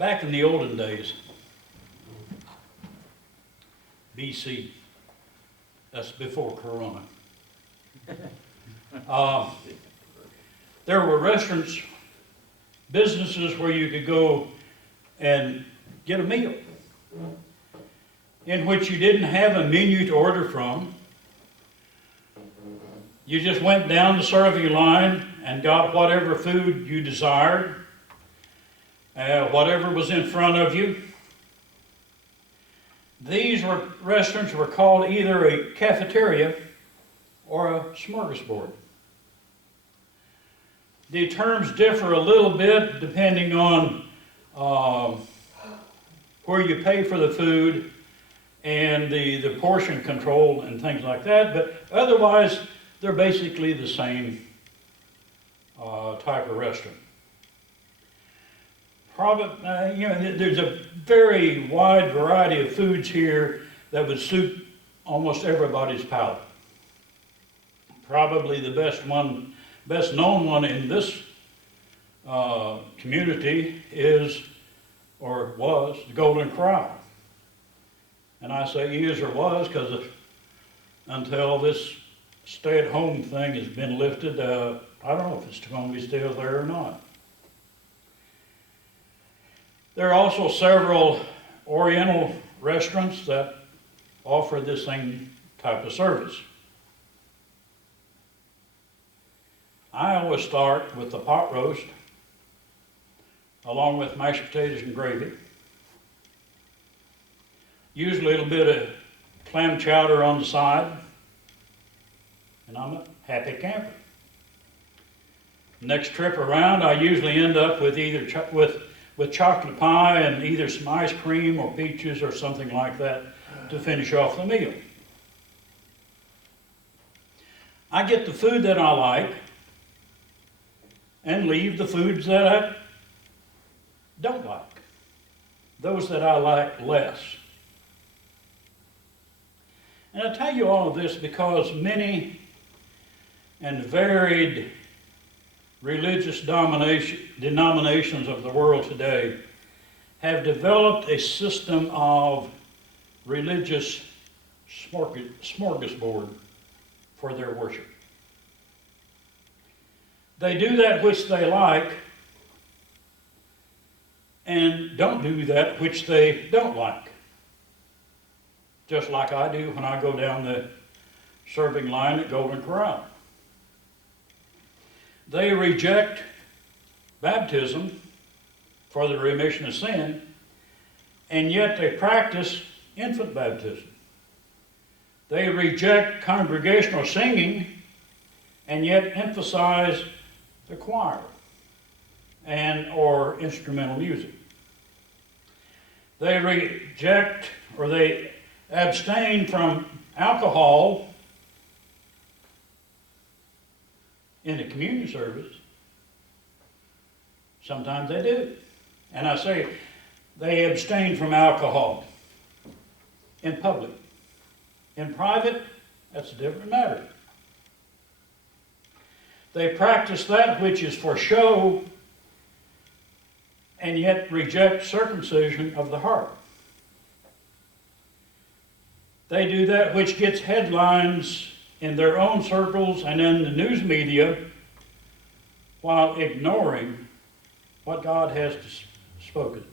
Back in the olden days, BC, that's before Corona, there were restaurants, businesses where you could go and get a meal in which you didn't have a menu to order from. You just went down the serving line and got whatever food you desired, whatever was in front of you. These restaurants were called either a cafeteria or a smorgasbord. The terms differ a little bit depending on where you pay for the food and the portion control and things like that, but otherwise they're basically the same type of restaurant. There's a very wide variety of foods here that would suit almost everybody's palate. Probably the best known one in this community is, or was, the Golden Corral. And I say is or was because until this stay-at-home thing has been lifted, I don't know if it's going to be still there or not. There are also several Oriental restaurants that offer this same type of service. I always start with the pot roast, along with mashed potatoes and gravy. Usually a little bit of clam chowder on the side, and I'm a happy camper. Next trip around, I usually end up with either with chocolate pie and either some ice cream or peaches or something like that to finish off the meal. I get the food that I like and leave the foods that I don't like, those that I like less. And I tell you all of this because many and varied religious denominations of the world today have developed a system of religious smorgasbord for their worship. They do that which they like and don't do that which they don't like. Just like I do when I go down the serving line at Golden Corral. They reject baptism for the remission of sin, and yet they practice infant baptism. They reject congregational singing, and yet emphasize the choir or instrumental music. They reject or they abstain from alcohol in the communion service. Sometimes they do. And I say they abstain from alcohol in public. In private, that's a different matter. They practice that which is for show and yet reject circumcision of the heart. They do that which gets headlines in their own circles and in the news media while ignoring what God has spoken.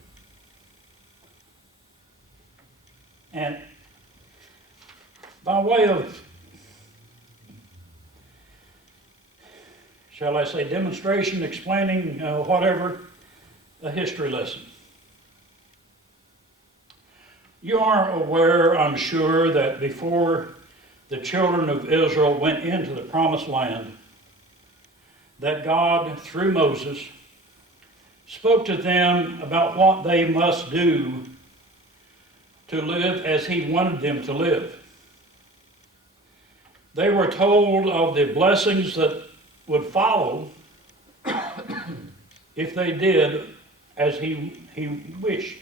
And by way of, shall I say, demonstration, explaining whatever, a history lesson. You are aware, I'm sure, that before the children of Israel went into the promised land, that God, through Moses, spoke to them about what they must do to live as he wanted them to live. They were told of the blessings that would follow if they did as he wished.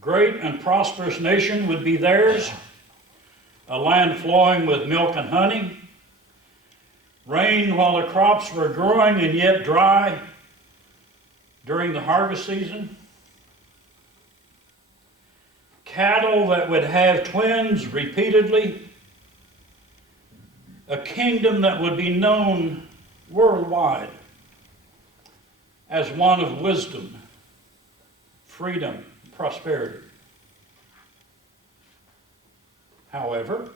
Great and prosperous nation would be theirs, a land flowing with milk and honey, rain while the crops were growing and yet dry, during the harvest season, cattle that would have twins repeatedly, a kingdom that would be known worldwide as one of wisdom, freedom, prosperity. However,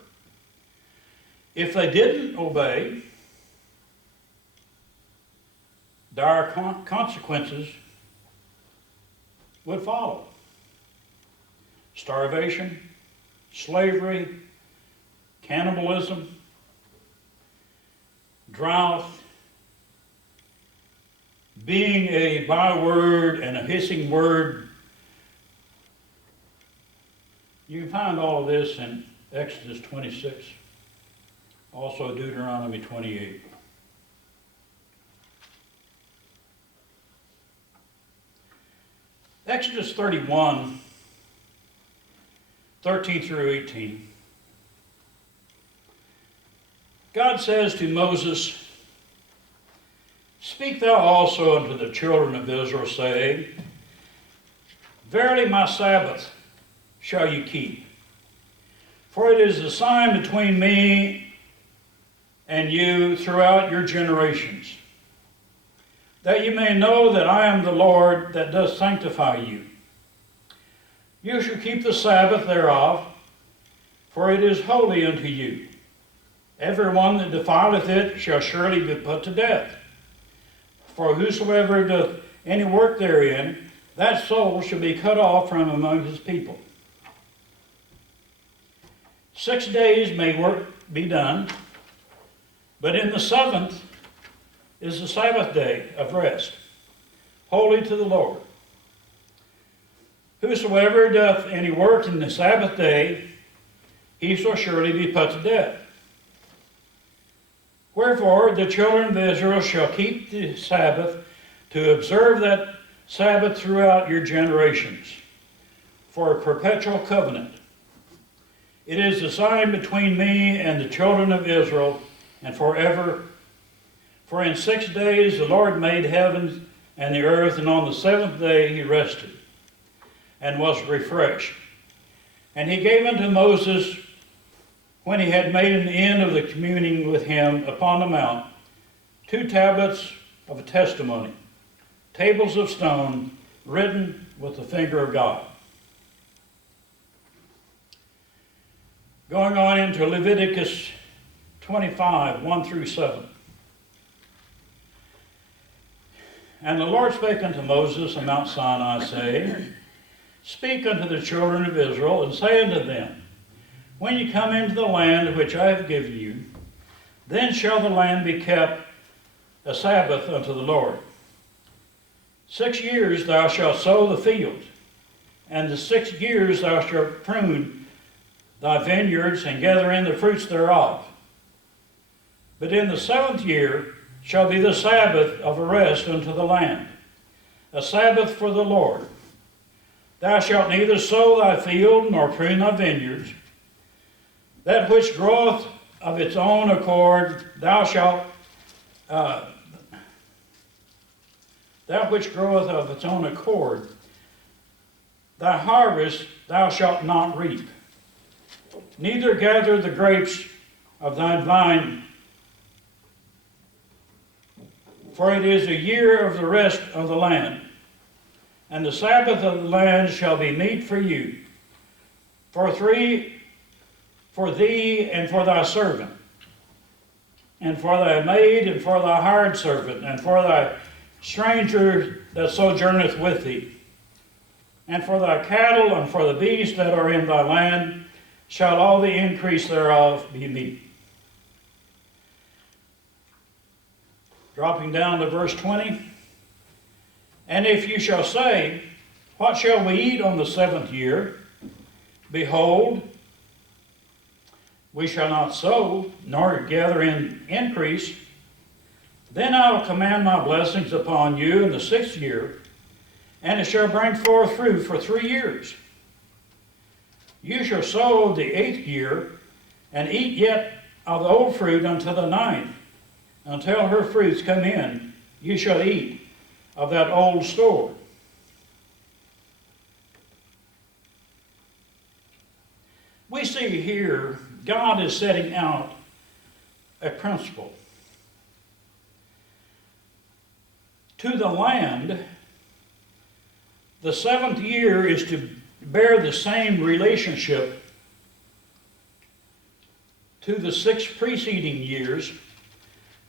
if they didn't obey, dire consequences would follow. Starvation, slavery, cannibalism, drought, being a byword and a hissing word. You can find all of this in Exodus 26, also Deuteronomy 28. Exodus 31, 13 through 18. God says to Moses, "Speak thou also unto the children of Israel, saying, Verily my Sabbath shall you keep. For it is a sign between me and you throughout your generations, that you may know that I am the Lord that does sanctify you. You shall keep the Sabbath thereof, for it is holy unto you. Every one that defileth it shall surely be put to death. For whosoever doth any work therein, that soul shall be cut off from among his people. 6 days may work be done, but in the seventh is the Sabbath day of rest, holy to the Lord. Whosoever doth any work in the Sabbath day, he shall surely be put to death. Wherefore the children of Israel shall keep the Sabbath to observe that Sabbath throughout your generations, for a perpetual covenant. It is a sign between me and the children of Israel, and forever. For in 6 days the Lord made heaven and the earth, and on the seventh day he rested, and was refreshed. And he gave unto Moses, when he had made an end of the communing with him upon the mount, 2 tablets of a testimony, tables of stone, written with the finger of God." Going on into Leviticus 25, 1 through 7. And the Lord spake unto Moses on Mount Sinai, saying, Speak unto the children of Israel, and say unto them, When ye come into the land which I have given you, then shall the land be kept a Sabbath unto the Lord. 6 years thou shalt sow the field, and the 6 years thou shalt prune thy vineyards, and gather in the fruits thereof. But in the 7th year shall be the Sabbath of a rest unto the land, a Sabbath for the Lord. Thou shalt neither sow thy field, nor prune thy vineyards. That which groweth of its own accord, that which groweth of its own accord, thy harvest thou shalt not reap. Neither gather the grapes of thine vine, for it is a year of the rest of the land. And the Sabbath of the land shall be meat for you, for thee and for thy servant, and for thy maid, and for thy hired servant, and for thy stranger that sojourneth with thee, and for thy cattle, and for the beasts that are in thy land, shall all the increase thereof be meat. Dropping down to verse 20. And if you shall say, What shall we eat on the 7th year? Behold, we shall not sow, nor gather in increase. Then I will command my blessings upon you in the 6th year, and it shall bring forth fruit for 3 years. You shall sow the 8th year, and eat yet of the old fruit until the 9th. Until her fruits come in, you shall eat. of that old store. We see here God is setting out a principle. To the land, the seventh year is to bear the same relationship to the 6 preceding years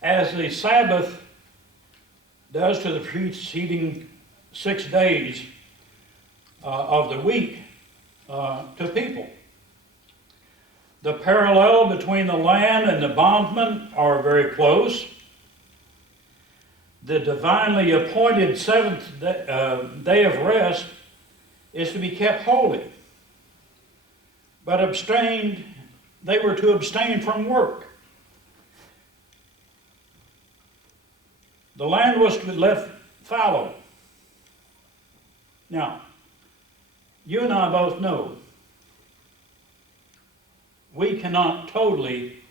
as the Sabbath does to the preceding 6 days of the week to people. The parallel between the land and the bondman are very close. The divinely appointed seventh day of rest is to be kept holy. But they were to abstain from work. The land was to be left fallow. Now, you and I both know we cannot totally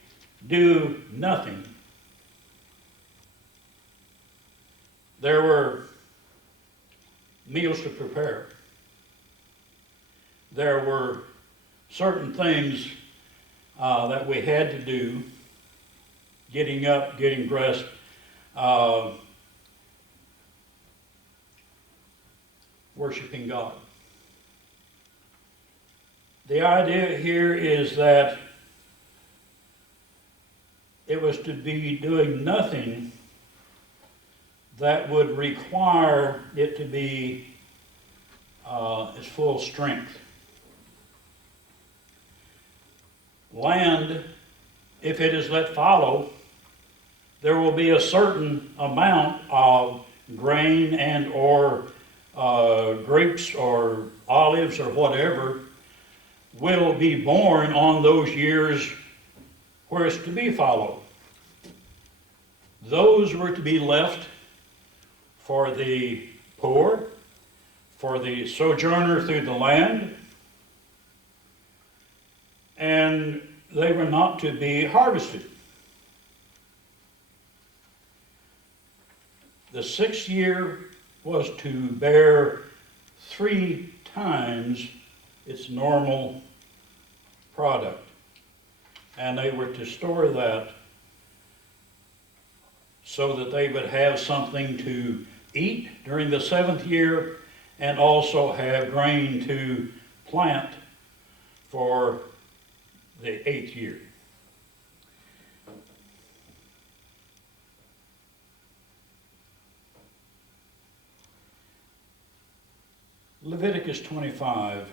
do nothing. There were meals to prepare. There were certain things that we had to do, getting up, getting dressed, worshiping God. The idea here is that it was to be doing nothing that would require it to be its full strength. Land, if it is let fallow, there will be a certain amount of grain and or grapes or olives or whatever will be born on those years where it's to be fallow. Those were to be left for the poor, for the sojourner through the land, and they were not to be harvested. The 6th year was to bear 3 times its normal product, and they were to store that so that they would have something to eat during the 7th year and also have grain to plant for the 8th year. Leviticus 25,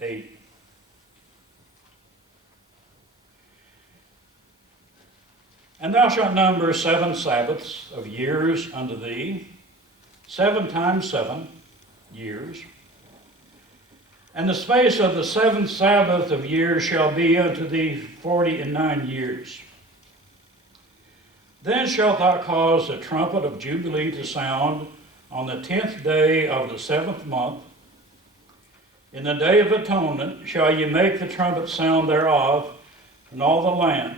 8. And thou shalt number 7 Sabbaths of years unto thee, 7 times 7 years. And the space of the 7th Sabbath of years shall be unto thee 49 years. Then shalt thou cause the trumpet of Jubilee to sound on the 10th day of the 7th month. In the day of atonement shall ye make the trumpet sound thereof in all the land.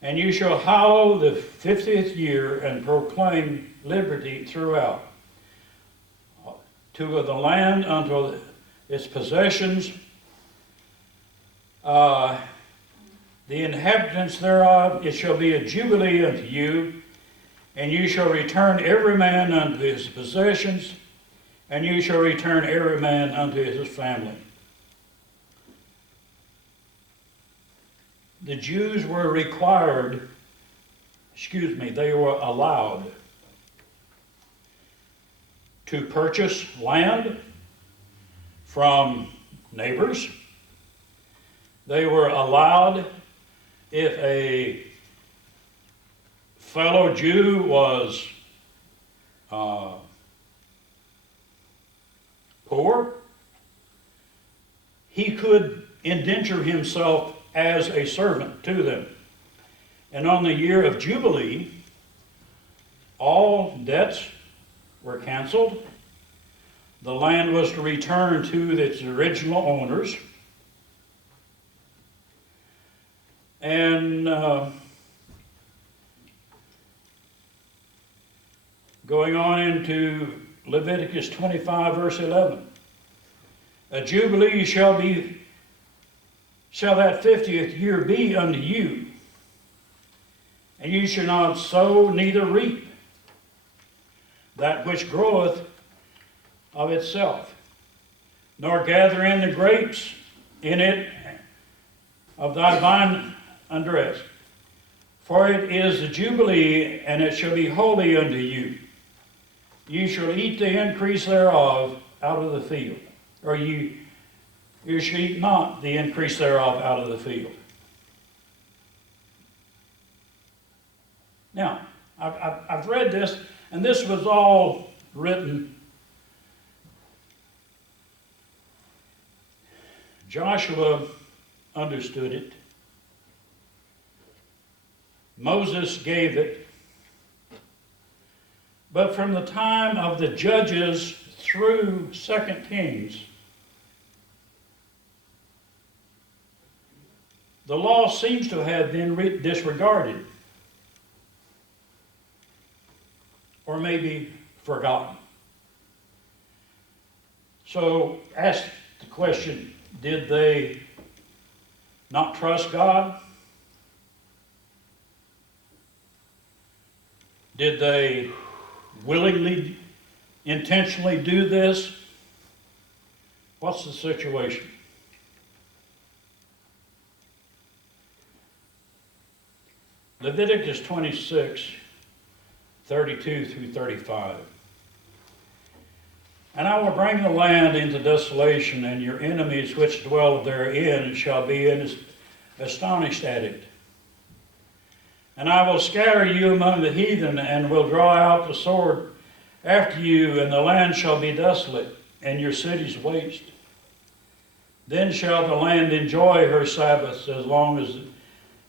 And you shall hallow the 50th year and proclaim liberty throughout. To the land unto its possessions, the inhabitants thereof, it shall be a jubilee unto you, and you shall return every man unto his possessions, and you shall return every man unto his family. The Jews were required, they were allowed to purchase land from neighbors. They were allowed, if a fellow Jew was poor, he could indenture himself as a servant to them. And on the year of Jubilee, all debts were canceled. The land was to return to its original owners. And Going on into Leviticus 25, verse 11. A jubilee shall that 50th year be unto you, and you shall not sow neither reap that which groweth of itself, nor gather in the grapes in it of thy vine undressed. For it is the Jubilee, and it shall be holy unto you. You shall eat the increase thereof out of the field, or you shall eat not the increase thereof out of the field. Now, I've read this, and this was all written. Joshua understood it. Moses gave it. But from the time of the Judges through 2 Kings, the law seems to have been disregarded, or maybe forgotten. So ask the question, did they not trust God? Did they willingly, intentionally do this? What's the situation? Leviticus 26, 32 through 35. And I will bring the land into desolation, and your enemies which dwell therein shall be astonished at it. And I will scatter you among the heathen, and will draw out the sword after you, and the land shall be desolate, and your cities waste. Then shall the land enjoy her Sabbaths as long as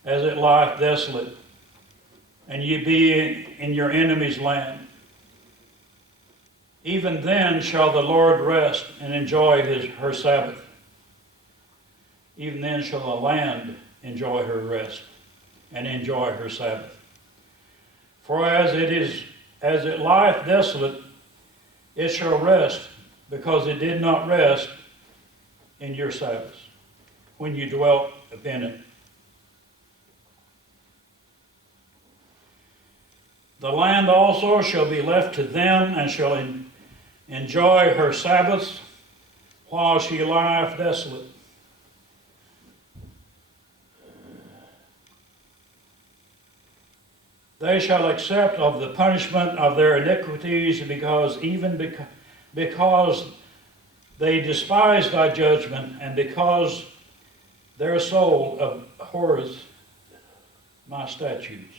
it lieth desolate, and ye be in your enemy's land. Even then shall the Lord rest and enjoy her Sabbath. Even then shall the land enjoy her rest and enjoy her Sabbath. For as it lieth desolate, it shall rest, because it did not rest in your Sabbaths, when you dwelt upon it. The land also shall be left to them, and shall enjoy her Sabbaths while she lieth desolate. They shall accept of the punishment of their iniquities, because they despise thy judgment, and because their soul abhorreth my statutes.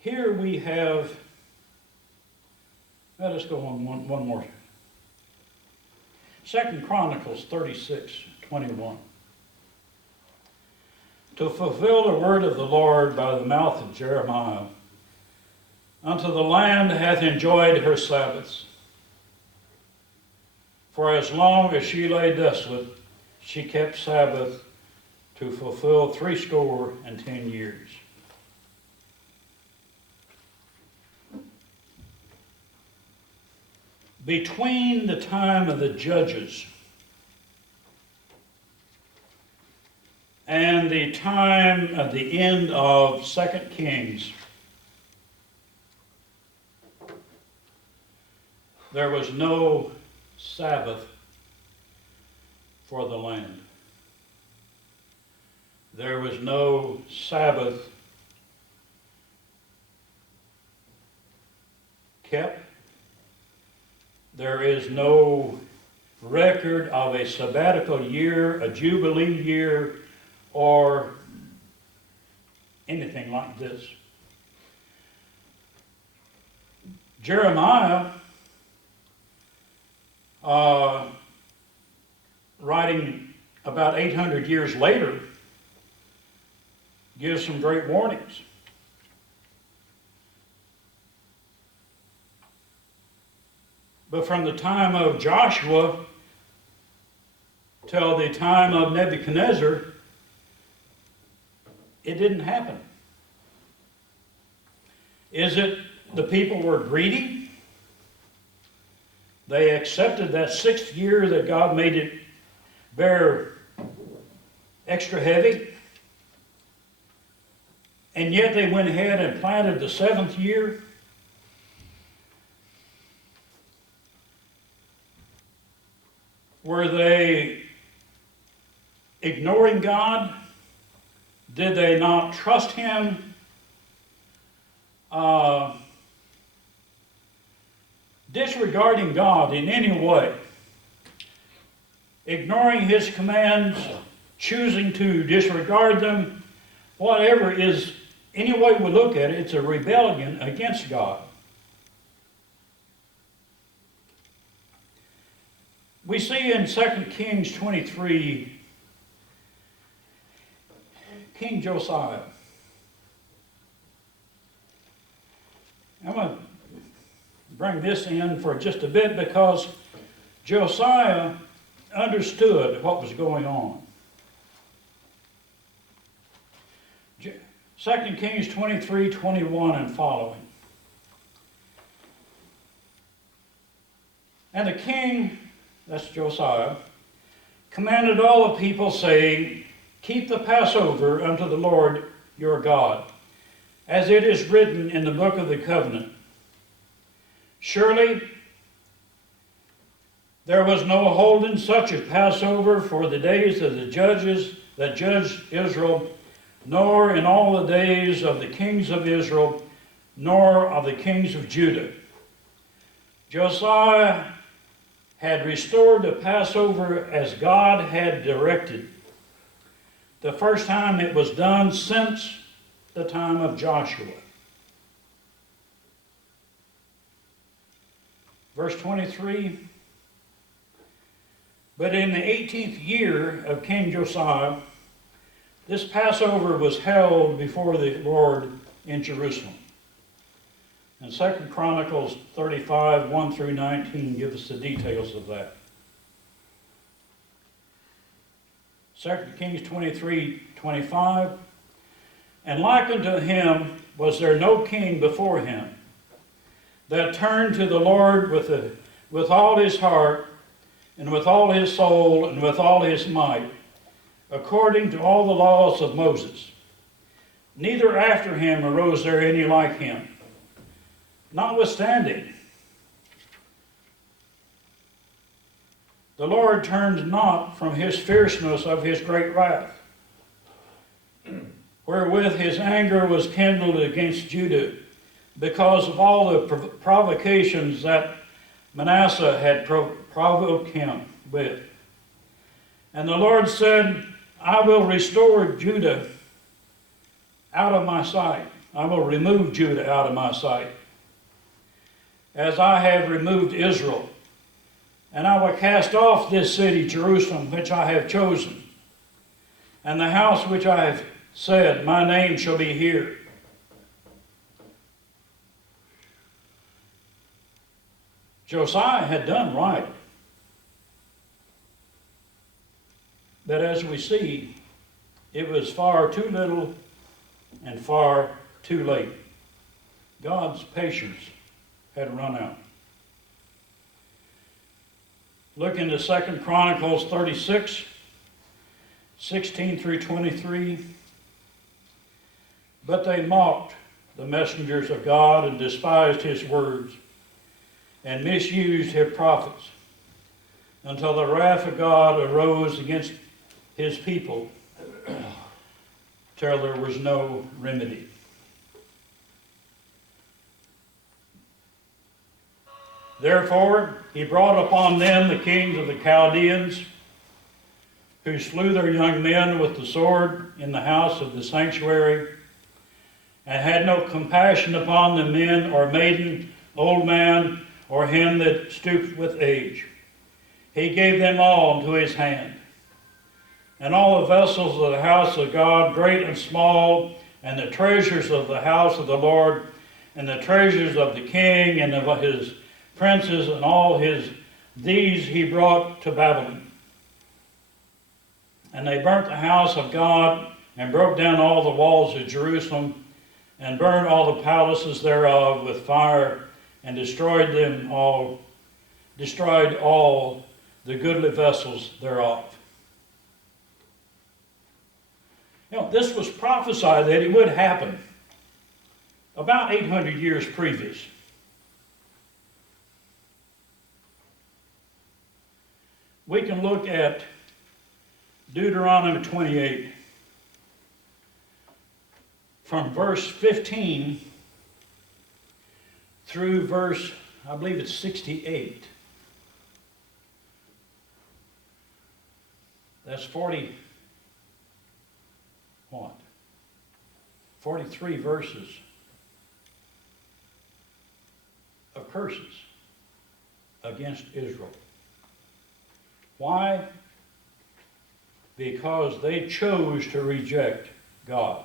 Here we have, let's go on one more. 2 Chronicles 36:21. To fulfill the word of the Lord by the mouth of Jeremiah, unto the land hath enjoyed her Sabbaths. For as long as she lay desolate, she kept Sabbath to fulfill 70 years. Between the time of the Judges and the time of the end of 2 Kings, there was no Sabbath for the land. There was no Sabbath kept. There is no record of a sabbatical year, a jubilee year, or anything like this. Jeremiah, writing about 800 years later, gives some great warnings. But from the time of Joshua till the time of Nebuchadnezzar, it didn't happen? Is it the people were greedy? They accepted that 6th year that God made it bear extra heavy, and yet they went ahead and planted the 7th year. Were they ignoring God? Did they not trust Him? Disregarding God in any way, ignoring His commands, choosing to disregard them, whatever is, any way we look at it, it's a rebellion against God. We see in 2 Kings 23, King Josiah. I'm going to bring this in for just a bit because Josiah understood what was going on. 2 Kings 23, 21 and following. And the king, that's Josiah, commanded all the people, saying, Keep the Passover unto the Lord your God, as it is written in the book of the covenant. Surely there was no holding such a Passover for the days of the judges that judged Israel, nor in all the days of the kings of Israel, nor of the kings of Judah. Josiah had restored the Passover as God had directed. The first time it was done since the time of Joshua. Verse 23, But in the 18th year of King Josiah, this Passover was held before the Lord in Jerusalem. And 2 Chronicles 35, 1 through 19 give us the details of that. 2 Kings 23, 25, And like unto him was there no king before him, that turned to the Lord with all his heart, and with all his soul, and with all his might, according to all the laws of Moses. Neither after him arose there any like him. Notwithstanding, the Lord turned not from his fierceness of his great wrath, wherewith his anger was kindled against Judah, because of all the provocations that Manasseh had provoked him with. And the Lord said, I will restore Judah out of my sight. I will remove Judah out of my sight, as I have removed Israel. And I will cast off this city, Jerusalem, which I have chosen, and the house which I have said, my name shall be here. Josiah had done right. But as we see, it was far too little and far too late. God's patience had run out. Look into 2 Chronicles 36, 16 through 23. But they mocked the messengers of God and despised his words and misused his prophets until the wrath of God arose against his people till there was no remedy. Therefore, he brought upon them the kings of the Chaldeans, who slew their young men with the sword in the house of the sanctuary, and had no compassion upon the men or maiden, old man, or him that stooped with age. He gave them all into his hand. And all the vessels of the house of God, great and small, and the treasures of the house of the Lord, and the treasures of the king and of his princes, and all these he brought to Babylon. And they burnt the house of God and broke down all the walls of Jerusalem, and burned all the palaces thereof with fire, and destroyed all the goodly vessels thereof. This was prophesied that it would happen about 800 years previous. We can look at Deuteronomy 28 from verse 15 through verse, I believe it's 68. That's 43 verses of curses against Israel. Why? Because they chose to reject God.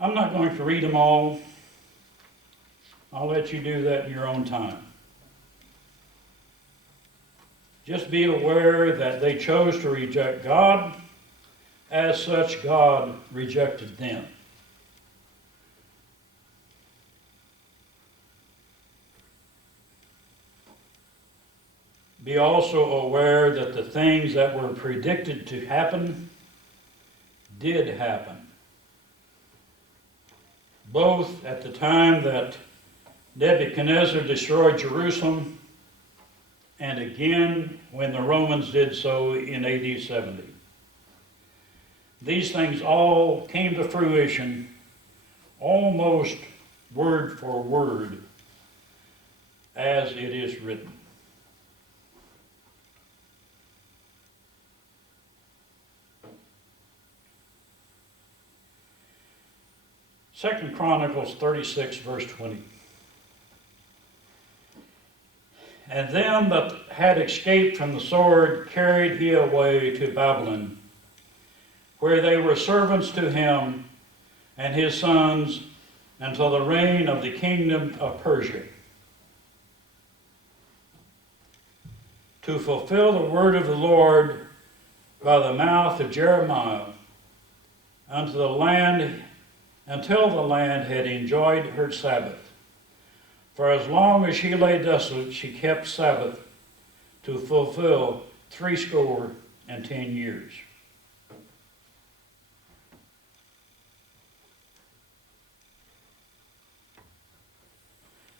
I'm not going to read them all. I'll let you do that in your own time. Just be aware that they chose to reject God. As such, God rejected them. Be also aware that the things that were predicted to happen did happen. Both at the time that Nebuchadnezzar destroyed Jerusalem, and again when the Romans did so in AD 70. These things all came to fruition almost word for word as it is written. Second Chronicles 36, verse 20. And them that had escaped from the sword carried he away to Babylon, where they were servants to him and his sons until the reign of the kingdom of Persia, to fulfill the word of the Lord by the mouth of Jeremiah until the land had enjoyed her Sabbath. For as long as she lay desolate, she kept Sabbath to fulfill 70 years.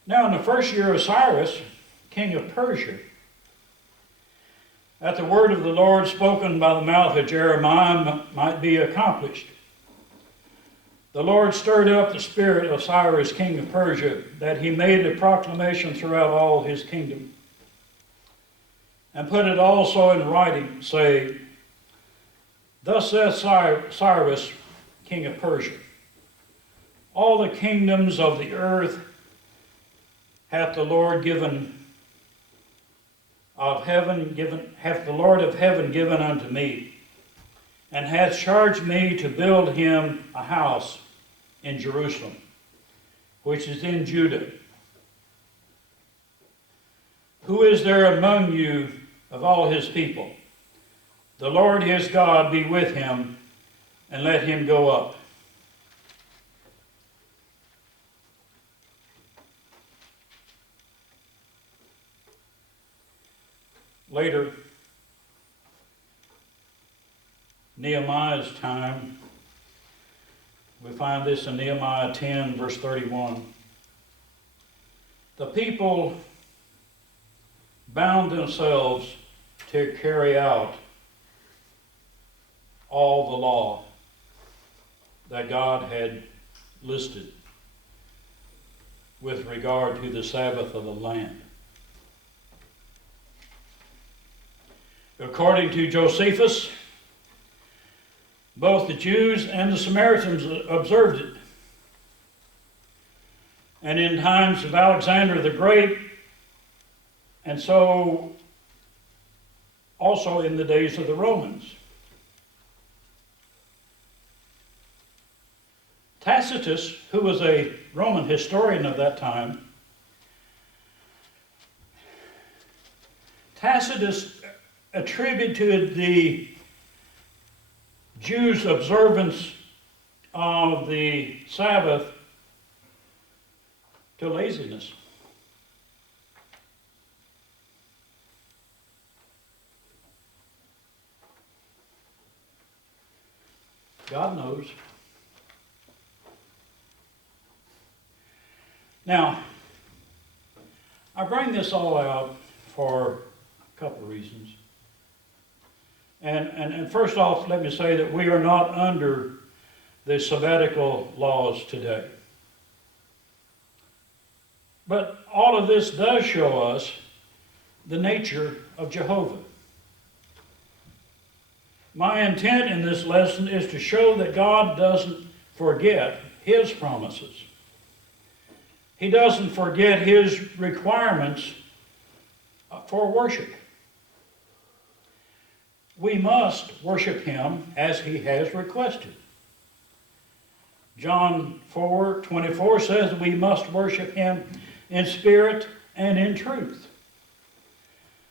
Now in the first year of Cyrus, king of Persia, that the word of the Lord spoken by the mouth of Jeremiah might be accomplished, the Lord stirred up the spirit of Cyrus, king of Persia, that he made a proclamation throughout all his kingdom, and put it also in writing, saying, Thus saith Cyrus, king of Persia, all the kingdoms of the earth hath the Lord of heaven given unto me, and hath charged me to build him a house in Jerusalem, which is in Judah. Who is there among you of all his people? The Lord his God be with him, and let him go up. Later, Nehemiah's time, we find this in Nehemiah 10, verse 31. The people bound themselves to carry out all the law that God had listed with regard to the Sabbath of the land. According to Josephus, both the Jews and the Samaritans observed it. And in times of Alexander the Great, and so also in the days of the Romans. Tacitus, who was a Roman historian of that time, Tacitus attributed the Jews' observance of the Sabbath to laziness. God knows. Now, I bring this all out for a couple of reasons. And first off, let me say that we are not under the sabbatical laws today. But all of this does show us the nature of Jehovah. My intent in this lesson is to show that God doesn't forget His promises. He doesn't forget His requirements for worship. We must worship Him as He has requested. John 4:24 says we must worship Him in spirit and in truth.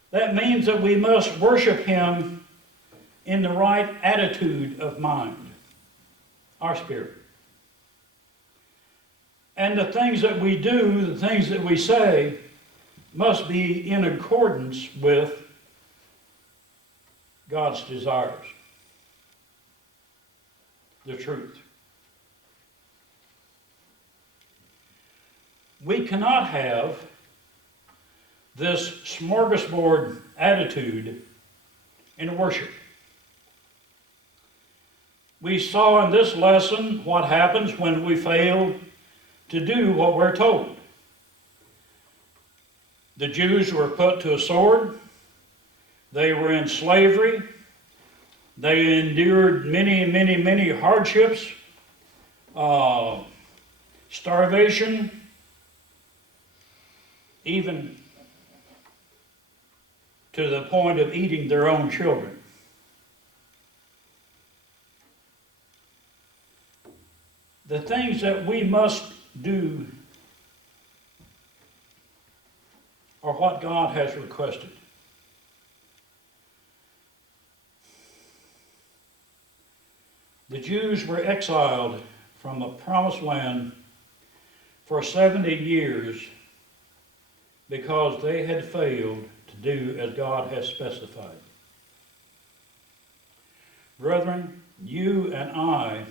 That means that we must worship Him in the right attitude of mind, our spirit. And the things that we do, the things that we say, must be in accordance with God's desires, the truth. We cannot have this smorgasbord attitude in worship. We saw in this lesson what happens when we fail to do what we're told. The Jews were put to a sword. They were in slavery. They endured many hardships, starvation, even to the point of eating their own children. The things that we must do are what God has requested. The Jews were exiled from the promised land for 70 years because they had failed to do as God has specified. Brethren, you and I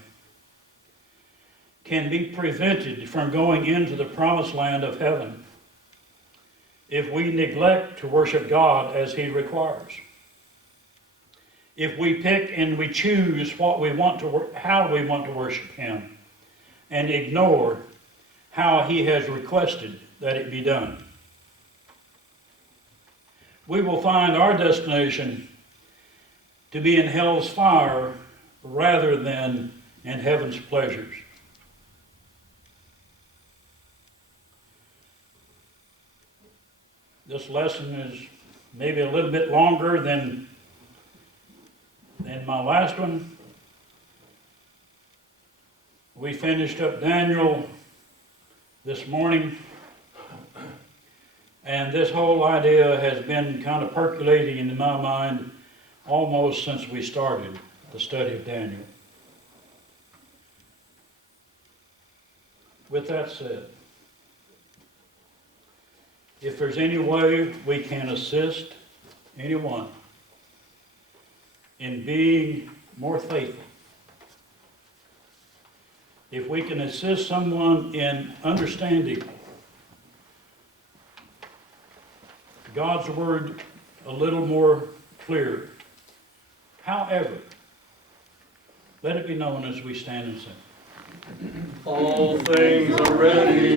can be prevented from going into the promised land of heaven if we neglect to worship God as He requires. If we pick and we choose what we want to, how we want to worship Him, and ignore how He has requested that it be done, we will find our destination to be in hell's fire rather than in heaven's pleasures. This lesson is maybe a little bit longer than my last one. We finished up Daniel this morning, and this whole idea has been kind of percolating into my mind almost since we started the study of Daniel. With that said, if there's any way we can assist anyone in being more faithful, if we can assist someone in understanding God's Word a little more clear, however, let it be known as we stand and sing. All things are ready.